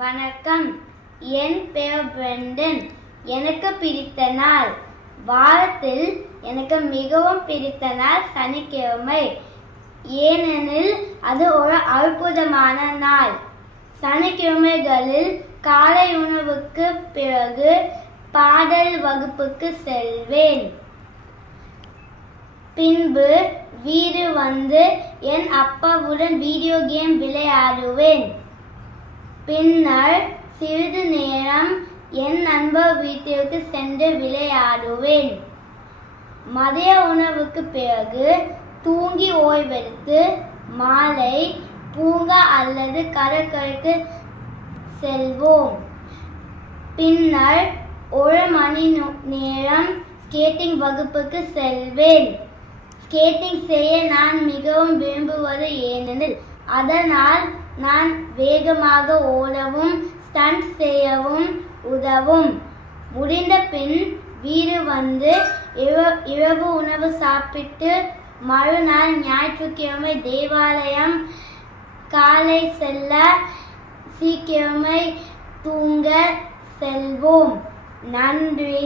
வணக்கம். என் பெயர் பிரெண்டன். எனக்கு பிடித்த நாள் வாரத்தில் எனக்கு மிகவும் பிடித்த நாள் சனிக்கிழமை. ஏனெனில் அது ஒரு அற்புதமான நாள். சனிக்கிழமைகளில் காலை உணவுக்கு பிறகு பாடல் வகுப்புக்கு செல்வேன். பின்பு வீடு வந்து என் அப்பாவுடன் வீடியோ கேம் விளையாடுவேன். பின்னர் சிறிது நேரம் என் நண்பர் வீட்டிற்கு சென்று விளையாடுவேன். மதிய உணவுக்கு பிறகு தூங்கி ஓய்வெடுத்து மாலை பூங்கா அல்லது கடற்கரைக்கு செல்வோம். பின்னர் 1 மணி நேரம் ஸ்கேட்டிங் வகுப்புக்கு செல்வேன். ஸ்கேட்டிங் செய்ய நான் மிகவும் விரும்புவது ஏனெனில் அதனால் நான் வேகமாக ஓடவும் ஸ்டண்ட் செய்யவும் உதவும். முடிந்த பின் வீடு வந்து இரவு உணவு சாப்பிட்டு மறுநாள் ஞாயிற்றுக்கிழமை தேவாலயம் காலை செல்ல சீக்கிரமை தூங்க செல்வோம். நன்றி.